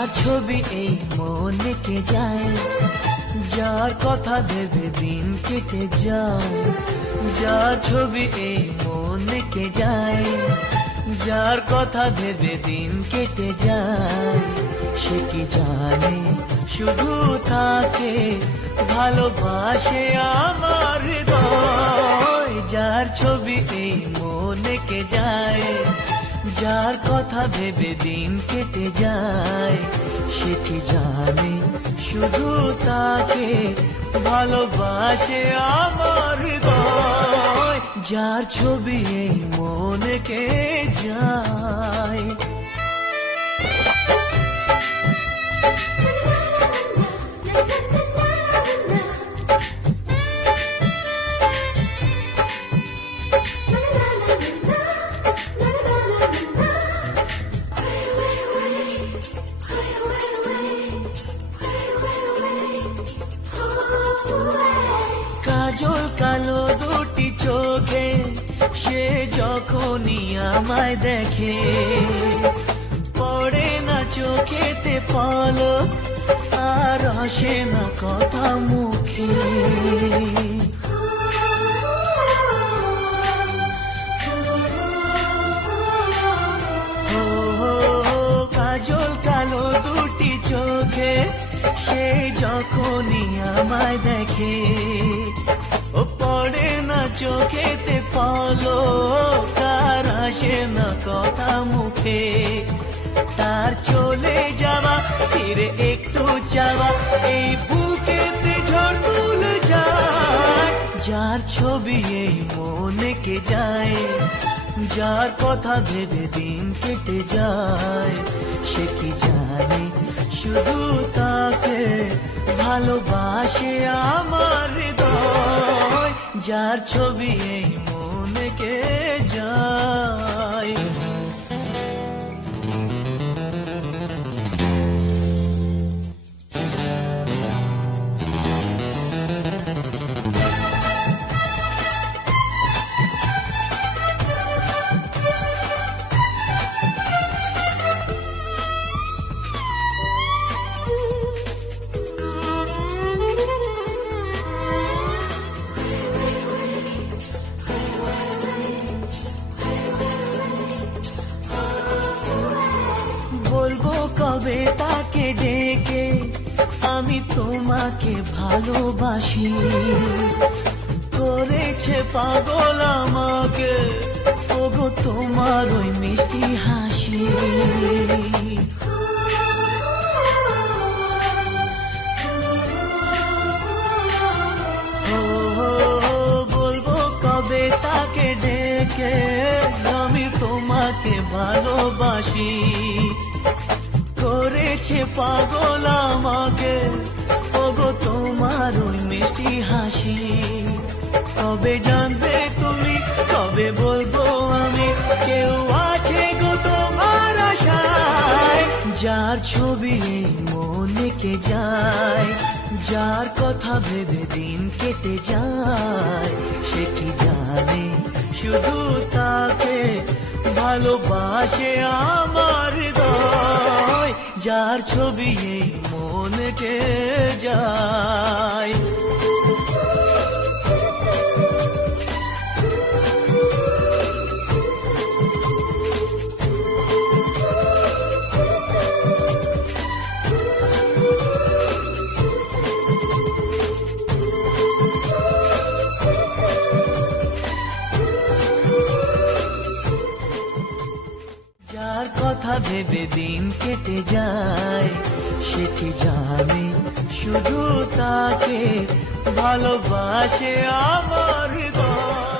যার ছবি এই মনে কে যায়, যার কথা ভেবে দিন কেটে যায়। যার ছবি এই মনে কে যায়, যার কথা ভেবে দিন কেটে যায়। সে কি জানে শুধু তাকে ভালোবাসে আমার হৃদয়। যার ছবি এই মনে কে যায়, যার কথা ভেবে দিন কেটে যায়। সে কি জানে শুধু তাকে ভালোবাসে আমার হৃদয়। যার ছবি এই মনে কে যায়। কাজল কালো দুটি চোখে সে যখনই আমায় দেখে, পড়ে না চোখেতে পলক আর আসে না কথা মুখে। কাজল কালো দুটি চোখে সে যখনই আমায় দেখে, ও পড়ে না চোখেতে পলক আর আসে না কথা মুখে। তার চলে যাওয়া ফিরে একটু চাওয়া এই বুকেতে ঝড় তুলে যায়। যার ছবি এই মনে কে যায়, যার কথা ভেবে দিন কেটে যায়। সে কি জানে শুধু তাকে ভালোবাসে আমার হৃদয়। যার ছবি এই মনে কে যায়। বলবো কবে তাকে ডেকে আমি তোমাকে ভালোবাসি, করেছে পাগল আমাকে ওগো তোমার ওই মিষ্টি হাসি। বলবো কবে তাকে ডেকে আমি তোমাকে ভালোবাসি, করেছে পাগল আমাকে ওগো তোমার ওই মিষ্টি হাসি। কবে জানবে তুমি, কবে বলবো আমি, কেউ আছে গো তোমার আশায়। যার ছবি মনে কে যায়, যার কথা ভেবে দিন কেটে যায়। সে কি জানে শুধু তাকে ভালোবাসে আমার হৃদয়। যার ছবি এই মনে কে যায়। যার কথা ভেবে দিন কেটে যায়। সে কি জানে শুধু তাকে ভালোবাসে আমার হৃদয়।